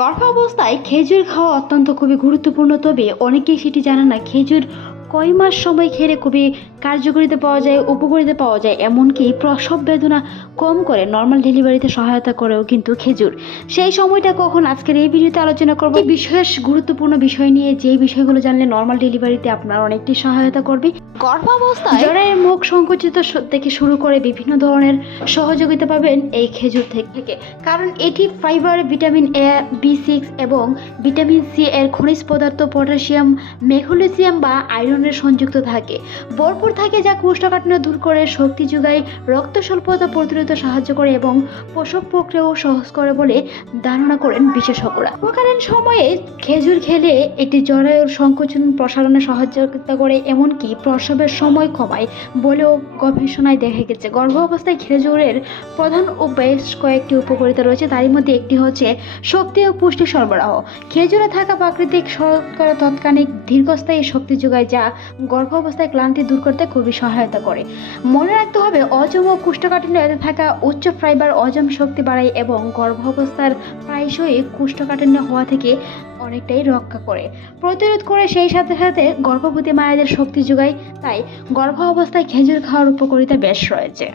গর্ভাবস্থায় খেজুর খাওয়া অত্যন্ত খুবই গুরুত্বপূর্ণ, তবে অনেকেই সেটি জানে না খেজুর কয় মাস সময় খেলে খুবই কার্যকারিতা পাওয়া যায়, উপকারিতা পাওয়া যায়, এমনকি প্রসব বেদনা কম করে নর্মাল ডেলিভারিতে সহায়তা করেও কিন্তু খেজুর। সেই সময়টা কখন আজকের এই ভিডিওতে আলোচনা করব বিশেষ গুরুত্বপূর্ণ বিষয় নিয়ে, যেই বিষয়গুলো জানলে নর্মাল ডেলিভারিতে আপনার অনেকটি সহায়তা করবে। গর্ভাবস্থায় জ্বরের মুখ সংকুচিত থেকে শুরু করে বিভিন্ন ধরনের সহযোগিতা পাবেন এই খেজুর থেকে, কারণ এটি ফাইবার, ভিটামিন এ, বি6 এবং ভিটামিন সি এর খনিজ পদার্থ, পটাশিয়াম, ম্যাগনেসিয়াম বা আয়রনের সংযুক্ত থাকে, ভরপুর থাকে, যা কোষ্ঠকাঠিন্য দূর করে, শক্তি যোগায়, রক্ত স্বল্পতা প্রতিরোধে সাহায্য করে এবং প্রসব প্রক্রিয়াও সহজ করে বলে ধারণা করেন বিশেষজ্ঞরা। প্রকালীন সময়ে খেজুর খেলে এটি জরায়ুর সংকোচন প্রসারণে সহযোগিতা করে, এমনকি প্রসবের সময় কমায় বলেও গবেষণায় দেখা গেছে। গর্ভ অবস্থায় খেজুরের প্রধান ও বেশ কয়েকটি উপকারিতা রয়েছে, তারই মধ্যে একটি হচ্ছে শক্তি ও পুষ্টি সরবরাহ। খেজুরে থাকা প্রাকৃতিক শর্করা তৎক্ষণিক দীর্ঘস্থায়ী শক্তি যোগায়, যা গর্ভ অবস্থায় ক্লান্তি দূর করতে খুবই সহায়তা করে। মনে রাখতে হবে, অজম ও কোষ্ঠকাঠিন্য এতে থাকা উচ্চ ফাইবার অজম শক্তি বাড়ায় এবং গর্ভ অবস্থার প্রায়শই কোষ্ঠকাঠিন্য হওয়া থেকে অনেকটাই রক্ষা করে, প্রতিরোধ করে, সেই সাথে সাথে গর্ভবতী মায়েদের শক্তি যোগায়। তাই গর্ভ অবস্থায় খেজুর খাওয়ার উপকারিতা বেশ রয়েছে।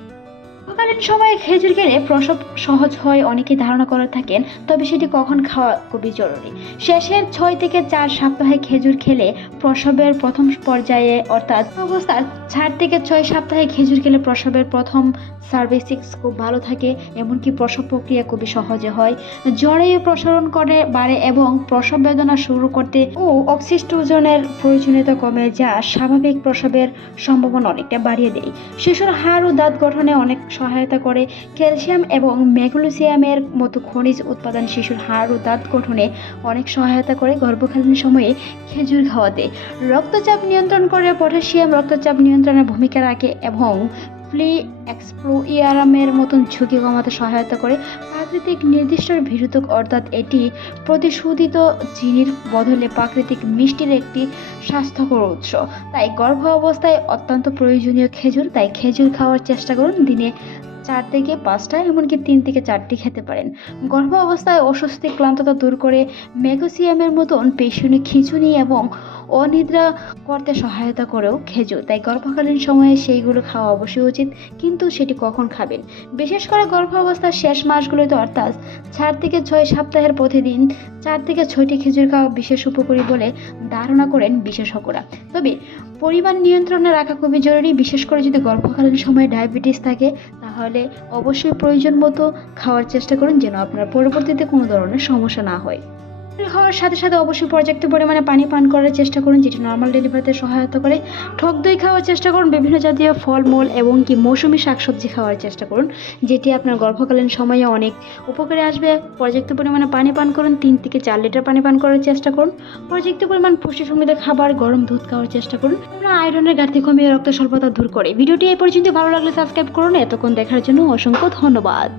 প্রকালীন সময়ে খেজুর খেলে প্রসব সহজ হয় অনেকেই ধারণা করে থাকেন, তবে সেটি কখন খাওয়া খুবই জরুরি। শেষের 6 থেকে 4 সপ্তাহে খেজুর খেলে প্রসবের প্রথম পর্যায়ে, অর্থাৎ অবস্থার 4 থেকে 6 সপ্তাহে খেজুর খেলে প্রসবের প্রথম সার্ভিসিক্স খুব ভালো থাকে, এমনকি প্রসব প্রক্রিয়া খুবই সহজে হয়, জরায়ু প্রসারণ করে বাড়ে এবং প্রসব বেদনা শুরু করতে ও অক্সিটোজনের প্রয়োজনীয়তা কমে, যা স্বাভাবিক প্রসবের সম্ভাবনা অনেকটা বাড়িয়ে দেয়। শিশুর হাড় ও দাঁত গঠনে অনেক সহায়তা করে। ক্যালসিয়াম এবং ম্যাগনেসিয়ামের মতো খনিজ উৎপাদন শিশুর হাড় ও দাঁত গঠনে অনেক সহায়তা করে। গর্ভকালীন সময়ে খেজুর খাওয়াতে রক্তচাপ নিয়ন্ত্রণ করে, পটাশিয়াম রক্তচাপ নিয়ন্ত্রণে ভূমিকা রাখে এবং ফ্লি এক্সপ্লোইয়ারামের মতন ঝুঁকি কমাতে সহায়তা করে। প্রাকৃতিক নির্দিষ্ট বিরোধক, অর্থাৎ এটি প্রতিশোধিত চিনির বদলে প্রাকৃতিক মিষ্টির একটি স্বাস্থ্যকর উৎস। তাই গর্ভ অবস্থায় অত্যন্ত প্রয়োজনীয় খেজুর। তাই খেজুর খাওয়ার চেষ্টা করুন, দিনে 4 থেকে 5টা, এমনকি 3 থেকে 4টি খেতে পারেন। গর্ভ অবস্থায় অস্বস্তি, ক্লান্ততা দূর করে, ম্যাগনেসিয়ামের মতন পেশনি, খিঁচুনি এবং অনিদ্রা করতে সহায়তা করেও খেজুর। তাই গর্ভকালীন সময়ে সেইগুলো খাওয়া অবশ্যই উচিত, কিন্তু সেটি কখন খাবেন? বিশেষ করে গর্ভ অবস্থার শেষ মাসগুলোতে, অর্থাৎ 4 থেকে 6 সপ্তাহের প্রতিদিন 4 থেকে 6টি খেজুর খাওয়া বিশেষ উপকারী বলে ধারণা করেন বিশেষজ্ঞরা। তবে পরিমাণ নিয়ন্ত্রণে রাখা খুবই জরুরি, বিশেষ করে যদি গর্ভকালীন সময়ে ডায়াবেটিস থাকে, তাহলে অবশ্যই প্রয়োজন মতো খাওয়ার চেষ্টা করুন, যেন আপনার পরবর্তীতে কোনো ধরনের সমস্যা না হয়। খাওয়ার সাথে সাথে অবশ্যই পর্যাপ্ত পরিমাণে পানি পান করার চেষ্টা করুন, যেটি নর্মাল ডেলিভারিতে সহায়তা করে। টক দই খাওয়ার চেষ্টা করুন, বিভিন্ন জাতীয় ফলমূল এবং কি মৌসুমী শাকসবজি খাওয়ার চেষ্টা করুন, যেটি আপনার গর্ভকালীন সময়ে অনেক উপকারে আসবে। পর্যাপ্ত পরিমাণে পানি পান করুন, 3 থেকে 4 লিটার পানি পান করার চেষ্টা করুন। পর্যাপ্ত পরিমাণ পুষ্টি সমৃদ্ধ খাবার, গরম দুধ খাওয়ার চেষ্টা করুন। আপনার আয়রনের ঘাটতি কমিয়ে রক্ত স্বল্পতা দূর করে। ভিডিওটি এই পর্যন্ত ভালো লাগলে সাবস্ক্রাইব করুন। এতক্ষণ দেখার জন্য অসংখ্য ধন্যবাদ।